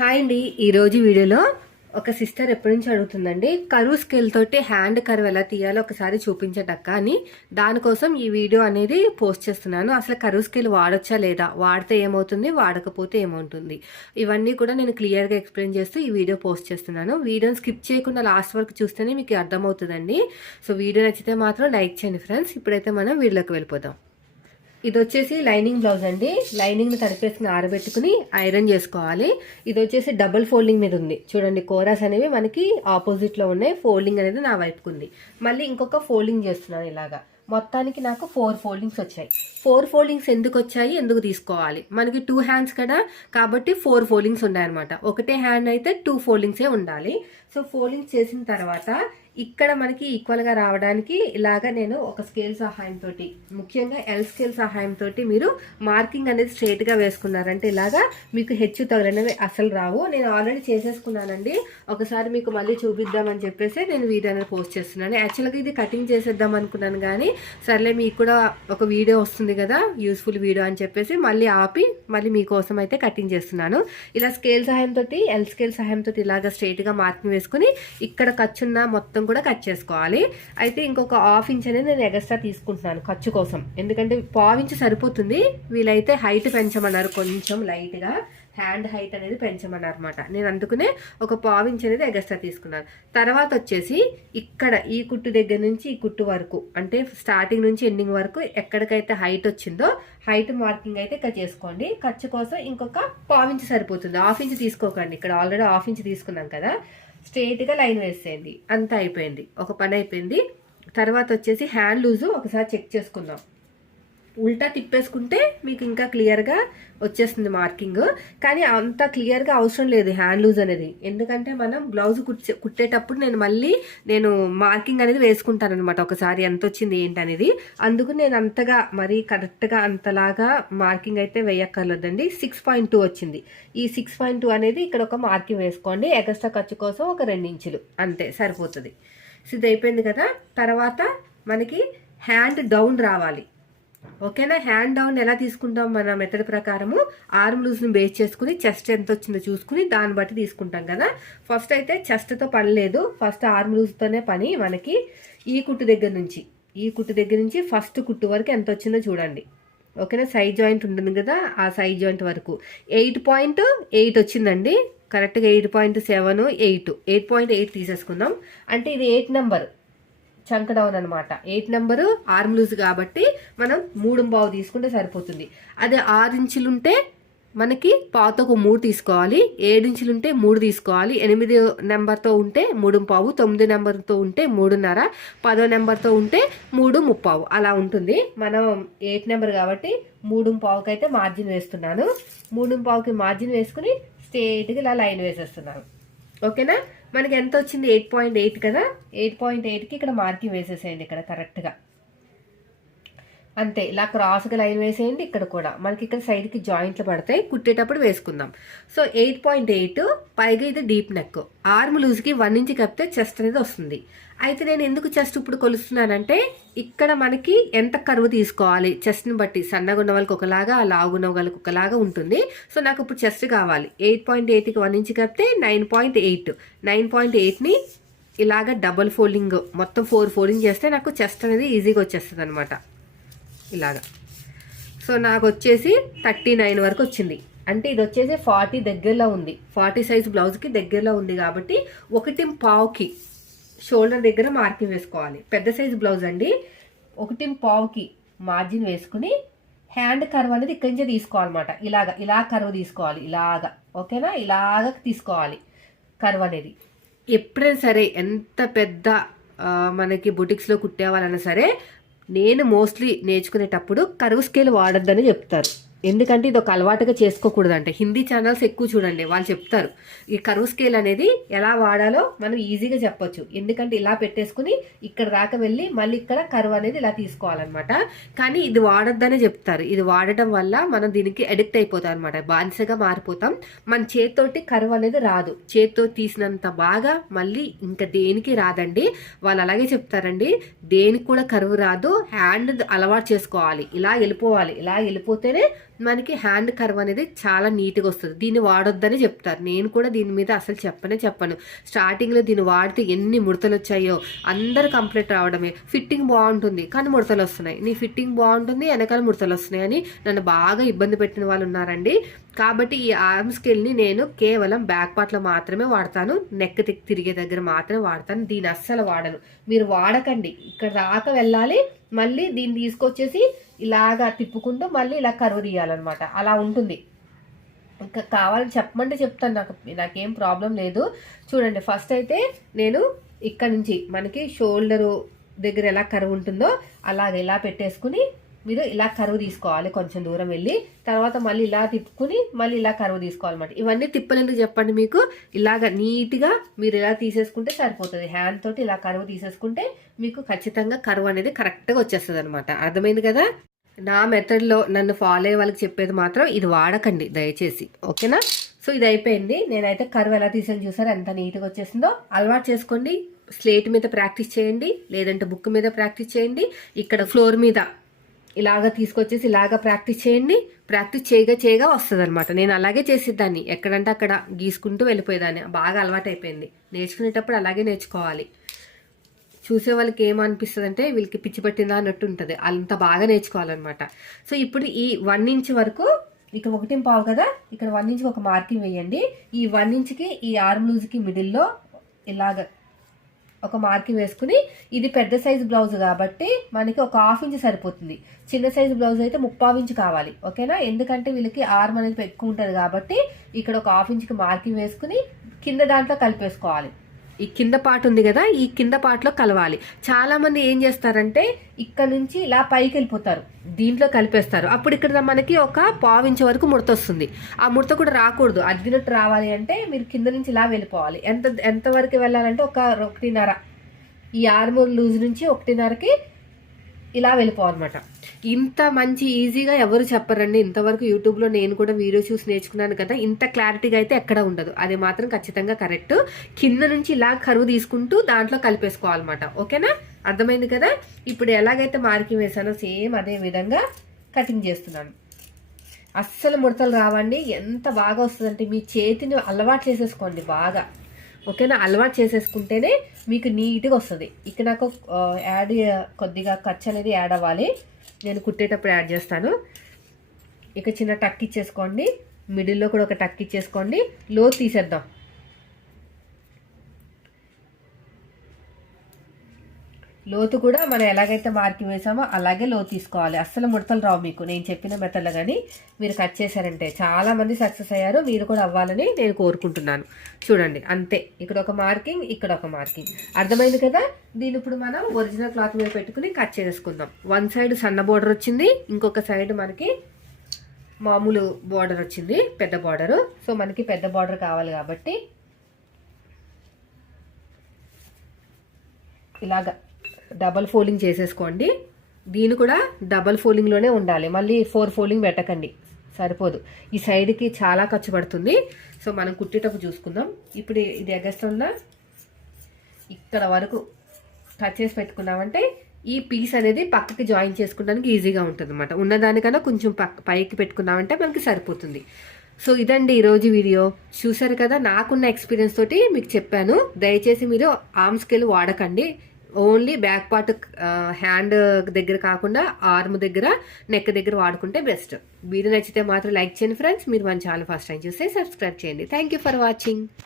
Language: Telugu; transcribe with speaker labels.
Speaker 1: హాయ్ అండి. ఈరోజు వీడియోలో ఒక సిస్టర్ ఎప్పటి నుంచి అడుగుతుందండి కరువు స్కేల్ తోటి హ్యాండ్ కరువు ఎలా తీయాలో ఒకసారి చూపించటక్క అని. దానికోసం ఈ వీడియో అనేది పోస్ట్ చేస్తున్నాను. అసలు కరువు స్కేల్ వాడొచ్చా లేదా? వాడితే ఏమవుతుంది? వాడకపోతే ఏమవుతుంది? ఇవన్నీ కూడా నేను క్లియర్గా ఎక్స్ప్లెయిన్ చేస్తూ ఈ వీడియో పోస్ట్ చేస్తున్నాను. వీడియోని స్కిప్ చేయకుండా లాస్ట్ వరకు చూస్తేనే మీకు అర్థమవుతుందండి. సో వీడియో నచ్చితే మాత్రం లైక్ చేయండి ఫ్రెండ్స్ ఇప్పుడైతే మనం వీడియోకి వెళ్ళిపోదాం. ఇది వచ్చేసి లైనింగ్ బ్లౌజ్ అండి. లైనింగ్ని తడిపేసుకుని ఆరబెట్టుకుని ఐరన్ చేసుకోవాలి. ఇది వచ్చేసి డబుల్ ఫోల్డింగ్ మీద ఉంది. చూడండి కోరాస్ అనేవి మనకి ఆపోజిట్లో ఉన్నాయి. ఫోల్డింగ్ అనేది నా వైపుకు ఉంది. మళ్ళీ ఇంకొక ఫోల్డింగ్ చేస్తున్నాను ఇలాగా. మొత్తానికి నాకు ఫోర్ ఫోల్డింగ్స్ వచ్చాయి. ఫోర్ ఫోల్డింగ్స్ ఎందుకు వచ్చాయి? ఎందుకు తీసుకోవాలి? మనకి టూ హ్యాండ్స్ కదా. కాబట్టి ఫోర్ ఫోల్డింగ్స్ ఉన్నాయన్నమాట ఒకటే హ్యాండ్ అయితే టూ ఫోల్డింగ్సే ఉండాలి. సో ఫోల్డింగ్స్ చేసిన తర్వాత ఇక్కడ మనకి ఈక్వల్గా రావడానికి ఇలాగ నేను ఒక స్కేల్ సహాయంతో ముఖ్యంగా ఎల్ స్కేల్ సహాయంతో మీరు మార్కింగ్ అనేది స్ట్రేట్గా వేసుకున్నారంటే ఇలాగా మీకు హెచ్చు తగలనేవి అసలు రావు. నేను ఆల్రెడీ చేసేసుకున్నానండి. ఒకసారి మీకు మళ్ళీ చూపిద్దామని చెప్పేసి నేను వీడియో అనేది పోస్ట్ చేస్తున్నాను. యాక్చువల్గా ఇది కటింగ్ చేసేద్దాం అనుకున్నాను కానీ సర్లే మీకు కూడా ఒక వీడియో వస్తుంది కదా యూస్ఫుల్ వీడియో అని చెప్పేసి మళ్ళీ ఆపి మళ్ళీ మీకోసం అయితే కటింగ్ చేస్తున్నాను. ఇలా స్కేల్ సహాయంతో ఎల్ స్కేల్ సహాయంతో ఇలాగ స్ట్రేట్గా మార్కింగ్ వేసుకుని ఇక్కడ ఖర్చున్న మొత్తం కూడా కట్ చేసుకోవాలి. అయితే ఇంకొక హాఫ్ ఇంచ్ అనేది నేను ఎగస్ట్రా తీసుకుంటున్నాను ఖర్చు కోసం. ఎందుకంటే పావు ఇంచ్ సరిపోతుంది. వీలైతే హైట్ పెంచమన్నారు. కొంచెం లైట్గా హ్యాండ్ హైట్ అనేది పెంచమన్నారు అనమాట నేను అందుకునే ఒక పావు ఇంచ్ అనేది ఎగస్ట్రా తీసుకున్నాను. తర్వాత వచ్చేసి ఇక్కడ ఈ కుట్టు దగ్గర నుంచి ఈ కుట్టు వరకు అంటే స్టార్టింగ్ నుంచి ఎండింగ్ వరకు ఎక్కడికైతే హైట్ వచ్చిందో హైట్ మార్కింగ్ అయితే ఇక్కడ చేసుకోండి. ఖర్చు కోసం ఇంకొక పావు ఇంచ్ సరిపోతుంది. హాఫ్ ఇంచ్ తీసుకోకండి. ఇక్కడ ఆల్రెడీ హాఫ్ ఇంచ్ తీసుకున్నాం కదా. స్ట్రేట్గా లైన్ వేసేయండి. అంతా అయిపోయింది. ఒక పని అయిపోయింది. తర్వాత వచ్చేసి హ్యాండ్ లూజు ఒకసారి చెక్ చేసుకుందాం. ఉల్టా తిప్పేసుకుంటే మీకు ఇంకా క్లియర్గా వచ్చేస్తుంది మార్కింగ్. కానీ అంత క్లియర్గా అవసరం లేదు హ్యాండ్ లూజ్ అనేది. ఎందుకంటే మనం బ్లౌజ్ కుట్టే కుట్టేటప్పుడు నేను మళ్ళీ నేను మార్కింగ్ అనేది వేసుకుంటాను అనమాట ఒకసారి ఎంత వచ్చింది ఏంటి అనేది. అందుకు నేను అంతగా మరీ కరెక్ట్గా అంతలాగా మార్కింగ్ అయితే వేయక్కర్లేదండి. సిక్స్ పాయింట్ టూ వచ్చింది. ఈ సిక్స్ పాయింట్ టూ అనేది ఇక్కడ ఒక మార్కింగ్ వేసుకోండి. ఎక్స్ట్రా ఖర్చు కోసం ఒక రెండు ఇంచులు. అంతే సరిపోతుంది. సో ఇది అయిపోయింది కదా. తర్వాత మనకి హ్యాండ్ డౌన్ రావాలి. ఓకేనా? హ్యాండ్ డౌన్ ఎలా తీసుకుంటాం మన మెథడ్ ప్రకారము? ఆర్మ్ లూజ్ని బేస్ చేసుకుని చెస్ట్ ఎంత వచ్చిందో చూసుకుని దాన్ని బట్టి తీసుకుంటాం కదా? ఫస్ట్ అయితే చెస్ట్తో పని లేదు. ఫస్ట్ ఆర్మ్ లూజ్తోనే పని మనకి ఈ కుట్టు దగ్గర నుంచి. ఈ కుట్టు దగ్గర నుంచి ఫస్ట్ కుట్టు వరకు ఎంత వచ్చిందో చూడండి. ఓకేనా? సైడ్ జాయింట్ ఉంటుంది కదా ఆ సైడ్ జాయింట్ వరకు. ఎయిట్ పాయింట్ ఎయిట్ వచ్చిందండి. కరెక్ట్గా eight point seven eight. Eight point eight తీసేసుకుందాం. అంటే ఇది ఎయిట్ నెంబర్. చంక డౌన్ అనమాట ఎయిట్ నెంబరు ఆర్మ్ లూజ్ కాబట్టి మనం మూడు పావు తీసుకుంటే సరిపోతుంది. అదే ఆరు ఇంచులు ఉంటే మనకి పావుతో ఒక మూడు తీసుకోవాలి. ఏడించులు ఉంటే మూడు తీసుకోవాలి. ఎనిమిది నెంబర్తో ఉంటే మూడు పావు తొమ్మిది నెంబర్తో ఉంటే మూడున్నర పదో నెంబర్తో ఉంటే మూడు ముప్పావు. అలా ఉంటుంది. మనం ఎయిట్ నెంబర్ కాబట్టి మూడు పావుకి అయితే మార్జిన్ వేస్తున్నాను. మూడు పావుకి మార్జిన్ వేసుకుని స్ట్రేట్గా ఇలా లైన్ వేసేస్తున్నాను. ఓకేనా? మనకి ఎంత వచ్చింది? ఎయిట్ పాయింట్ ఎయిట్ కదా? ఎయిట్ పాయింట్ ఎయిట్కి ఇక్కడ మార్కింగ్ వేసేసేయండి ఇక్కడ కరెక్ట్గా అంతే ఇలా క్రాస్గా లైన్ వేసేయండి ఇక్కడ కూడా. మనకి ఇక్కడ సైడ్కి జాయింట్లు పడతాయి కుట్టేటప్పుడు వేసుకుందాం. సో ఎయిట్ పాయింట్ ఎయిట్ పైగా ఇది డీప్ నెక్. ఆర్మ్ లూజ్కి వన్ ఇంచ్ కప్పితే చెస్ట్ అనేది వస్తుంది. అయితే నేను ఎందుకు చెస్ట్ ఇప్పుడు కొలుస్తున్నానంటే ఇక్కడ మనకి ఎంత కరువు తీసుకోవాలి చెస్ట్ని బట్టి. సన్నగా ఉన్న వాళ్ళకి ఒకలాగా లావుగున్న వాళ్ళకి ఒకలాగా ఉంటుంది. సో నాకు ఇప్పుడు చెస్ట్ కావాలి. ఎయిట్ పాయింట్ ఎయిట్కి one inch కప్పితే nine point eight. Nine point ఎయిట్ని ఇలాగ డబల్ ఫోల్డింగ్ మొత్తం ఫోర్ ఫోల్డింగ్ చేస్తే నాకు చెస్ట్ అనేది ఈజీగా వచ్చేస్తుంది అనమాట ఇలాగా. సో నాకు వచ్చేసి థర్టీ నైన్ వరకు వచ్చింది అంటే ఇది వచ్చేసి ఫార్టీ దగ్గరలో ఉంది. ఫార్టీ సైజ్ బ్లౌజ్కి దగ్గరలో ఉంది కాబట్టి ఒకటి పావుకి షోల్డర్ దగ్గర మార్కింగ్ వేసుకోవాలి. పెద్ద సైజ్ బ్లౌజ్ అండి. ఒకటి పావుకి మార్జిన్ వేసుకుని హ్యాండ్ కర్వ్ అనేది ఇక్కడి నుంచే తీసుకోవాలన్నమాట. ఇలాగ ఇలా కర్వ్ తీసుకోవాలి. ఇలాగా ఓకేనా? ఇలాగ తీసుకోవాలి కర్వ్ అనేది. ఎప్పుడైనా సరే ఎంత పెద్ద మనకి బుటిక్స్లో కుట్టేవాళ్ళైనా సరే నేను మోస్ట్లీ నేర్చుకునేటప్పుడు కరువు స్కేల్ వాడొద్దని చెప్తారు. ఎందుకంటే ఇది ఒక అలవాటుగా చేసుకోకూడదంటే. హిందీ ఛానల్స్ ఎక్కువ చూడండి వాళ్ళు చెప్తారు. ఈ కరువు స్కేల్ అనేది ఎలా వాడాలో మనం ఈజీగా చెప్పొచ్చు. ఎందుకంటే ఇలా పెట్టేసుకుని ఇక్కడ దాకా వెళ్ళి మళ్ళీ ఇక్కడ కరువు అనేది ఇలా తీసుకోవాలన్నమాట. కానీ ఇది వాడొద్దనే చెప్తారు. ఇది వాడటం వల్ల మనం దీనికి అడిక్ట్ అయిపోతాం అనమాట బానిసగా మారిపోతాం. మన చేతితోటి కరువు అనేది రాదు. చేతితో తీసినంత బాగా మళ్ళీ ఇంకా దేనికి రాదండి? వాళ్ళు అలాగే చెప్తారండి. దేనికి కూడా కరువు రాదు. హ్యాండ్ అలవాటు చేసుకోవాలి. ఇలా వెళ్ళిపోవాలి. ఇలా వెళ్ళిపోతేనే మనకి హ్యాండ్ కర్వ్ అనేది చాలా నీట్గా వస్తుంది. దీన్ని వాడొద్దని చెప్తారు. నేను కూడా దీని మీద అసలు చెప్పనే చెప్పను. స్టార్టింగ్లో దీన్ని వాడితే ఎన్ని ముడతలు వచ్చాయో అందరు కంప్లీట్ రావడమే. ఫిట్టింగ్ బాగుంటుంది కానీ ముడతలు వస్తున్నాయి. నీ ఫిట్టింగ్ బాగుంటుంది వెనకాల ముడతలు వస్తున్నాయి అని నన్ను బాగా ఇబ్బంది పెట్టిన వాళ్ళు ఉన్నారండి. కాబట్టి ఈ ఆర్మ్ స్కేల్ని నేను కేవలం బ్యాక్ పార్ట్లో మాత్రమే వాడతాను. నెక్ తిరిగే దగ్గర మాత్రమే వాడతాను. దీన్ని అస్సలు వాడను. మీరు వాడకండి. ఇక్కడ దాకా వెళ్ళాలి. మళ్ళీ దీన్ని తీసుకొచ్చేసి ఇలాగా తిప్పుకుంటూ మళ్ళీ ఇలా కరువు తీయాలన్నమాట. అలా ఉంటుంది. ఇంకా కావాలని చెప్పమంటే చెప్తాను. నాకు నాకేం ప్రాబ్లం లేదు. చూడండి ఫస్ట్ అయితే నేను ఇక్కడ నుంచి మనకి షోల్డరు దగ్గర ఎలా కరువు ఉంటుందో అలాగ ఇలా పెట్టేసుకుని మీరు ఇలా కరువు తీసుకోవాలి కొంచెం దూరం వెళ్ళి తర్వాత మళ్ళీ ఇలా తిప్పుకుని మళ్ళీ ఇలా కరువు తీసుకోవాలన్నమాట. ఇవన్నీ తిప్పలేందుకు చెప్పండి మీకు? ఇలాగ నీట్గా మీరు ఇలా తీసేసుకుంటే సరిపోతుంది. హ్యాండ్ తోటి ఇలా కరువు తీసేసుకుంటే మీకు ఖచ్చితంగా కరువు అనేది కరెక్ట్గా వచ్చేస్తుంది అనమాట అర్థమైంది కదా? నా మెథడ్లో నన్ను ఫాలో అయ్యే వాళ్ళకి చెప్పేది మాత్రం ఇది వాడకండి దయచేసి. ఓకేనా సో ఇది అయిపోయింది. నేనైతే కరువు ఎలా తీసాను చూసారు? ఎంత నీట్గా వచ్చేసిందో అలవాటు చేసుకోండి. స్లేట్ మీద ప్రాక్టీస్ చేయండి. లేదంటే బుక్ మీద ప్రాక్టీస్ చేయండి. ఇక్కడ ఫ్లోర్ మీద ఇలాగ తీసుకొచ్చేసి ఇలాగ ప్రాక్టీస్ చేయండి. ప్రాక్టీస్ చేయగా చేయగా వస్తుంది అనమాట నేను అలాగే చేసేదాన్ని. ఎక్కడంటే అక్కడ గీసుకుంటూ వెళ్ళిపోయేదాన్ని. బాగా అలవాటు అయిపోయింది నేర్చుకునేటప్పుడు అలాగే నేర్చుకోవాలి. చూసే వాళ్ళకి ఏమనిపిస్తుంది అంటే వీళ్ళకి పిచ్చి పట్టిందా అన్నట్టు ఉంటుంది. అంత బాగా నేర్చుకోవాలన్నమాట. సో ఇప్పుడు ఈ వన్ ఇంచ్ వరకు ఇక్కడ ఒకటి పావు కదా? ఇక్కడ వన్ ఇంచ్కి ఒక మార్కింగ్ వేయండి. ఈ వన్ ఇంచ్కి ఈ ఆర్మ్ లూజ్కి మిడిల్లో ఇలాగ ఒక మార్కింగ్ వేసుకుని ఇది పెద్ద సైజు బ్లౌజ్ కాబట్టి మనకి ఒక హాఫ్ ఇంచ్ సరిపోతుంది. చిన్న సైజు బ్లౌజ్ అయితే ముప్పావు ఇంచ్ కావాలి. ఓకేనా? ఎందుకంటే వీళ్ళకి ఆర్మ్ అనేది ఎక్కువ ఉంటుంది కాబట్టి ఇక్కడ ఒక హాఫ్ ఇంచ్కి మార్కింగ్ వేసుకుని కింద దాంట్లో కలిపేసుకోవాలి. ఈ కింద పార్ట్ ఉంది కదా ఈ కింద పార్ట్లో కలవాలి. చాలా మంది ఏం చేస్తారంటే ఇక్కడ నుంచి ఇలా పైకి వెళ్ళిపోతారు. దీంట్లో కలిపేస్తారు. అప్పుడు ఇక్కడ మనకి ఒక పావించే వరకు ముడత వస్తుంది. ఆ ముడత కూడా రాకూడదు. అద్దినట్టు రావాలి అంటే మీరు కింద నుంచి ఇలా వెళ్ళిపోవాలి. ఎంత ఎంత వరకు వెళ్ళాలంటే ఒక ఒకటిన్నర. ఈ ఆర్మూర్ లూజ్ నుంచి ఒకటిన్నరకి ఇలా వెళ్ళిపోవాలన్నమాట. ఇంత మంచి ఈజీగా ఎవరు చెప్పరండి. ఇంతవరకు యూట్యూబ్లో నేను కూడా వీడియో చూసి నేర్చుకున్నాను కదా ఇంత క్లారిటీగా అయితే ఎక్కడ ఉండదు. అది మాత్రం ఖచ్చితంగా కరెక్ట్. కింద నుంచి ఇలా కరువు తీసుకుంటూ దాంట్లో కలిపేసుకోవాలన్నమాట. ఓకేనా? అర్థమైంది కదా? ఇప్పుడు ఎలాగైతే మార్కింగ్ వేసానో సేమ్ అదే విధంగా కటింగ్ చేస్తున్నాను. అస్సలు ముడతలు రావండి. ఎంత బాగా వస్తుందంటే మీ చేతిని అలవాటు చేసేసుకోండి బాగా. ఓకేనా? అలవాటు చేసేసుకుంటేనే మీకు నీట్గా వస్తుంది. ఇక నాకు యాడ్ కొద్దిగా ఖర్చు అనేది యాడ్ అవ్వాలి. నేను కుట్టేటప్పుడు యాడ్ చేస్తాను. ఇక చిన్న టక్ ఇచ్చేసుకోండి. మిడిల్లో కూడా ఒక టక్ ఇచ్చేసుకోండి. లో తీసేద్దాం. లోతు కూడా మనం ఎలాగైతే మార్కింగ్ వేసామో అలాగే లోతు తీసుకోవాలి. అస్సలు ముడతలు రావు మీకు. నేను చెప్పిన మెథడ్లో కానీ మీరు కట్ చేశారంటే చాలామంది సక్సెస్ అయ్యారు. మీరు కూడా అవ్వాలని నేను కోరుకుంటున్నాను. చూడండి అంతే. ఇక్కడ ఒక మార్కింగ్ ఇక్కడ ఒక మార్కింగ్. అర్థమైంది కదా? దీని ఇప్పుడు మనం ఒరిజినల్ క్లాత్ మీద పెట్టుకుని కట్ చేసుకుందాం వన్ సైడ్ సన్న బోర్డర్ వచ్చింది. ఇంకొక సైడ్ మనకి మామూలు బార్డర్ వచ్చింది. పెద్ద బార్డరు. సో మనకి పెద్ద బార్డర్ కావాలి కాబట్టి ఇలాగా డబల్ ఫోల్డింగ్ చేసేసుకోండి. దీని కూడా డబల్ ఫోల్డింగ్లోనే ఉండాలి. మళ్ళీ ఫోర్ ఫోల్డింగ్ పెట్టకండి. సరిపోదు. ఈ సైడ్కి చాలా ఖర్చు పడుతుంది. సో మనం కుట్టేటప్పుడు చూసుకుందాం. ఇప్పుడు ఇది ఎగస్ట్రా ఇక్కడ వరకు కట్ చేసి పెట్టుకున్నామంటే ఈ పీస్ అనేది పక్కకి జాయిన్ చేసుకోవడానికి ఈజీగా ఉంటుంది అనమాట ఉన్నదానికన్నా కొంచెం పక్క పైకి పెట్టుకున్నామంటే మనకి సరిపోతుంది. సో ఇదండి ఈరోజు వీడియో. చూసారు కదా? నాకున్న ఎక్స్పీరియన్స్ తోటి మీకు చెప్పాను. దయచేసి మీరు ఆర్మ్ స్కేల్ వాడకండి. ఓన్లీ బ్యాక్ పార్ట్ హ్యాండ్ దగ్గర కాకుండా ఆర్మ్ దగ్గర నెక్ దగ్గర వాడుకుంటే బెస్ట్. వీడియో నచ్చితే మాత్రం లైక్ చేయండి ఫ్రెండ్స్. మీరు మన ఛానల్ ఫస్ట్ టైం చూస్తే సబ్స్క్రైబ్ చేయండి. Thank for watching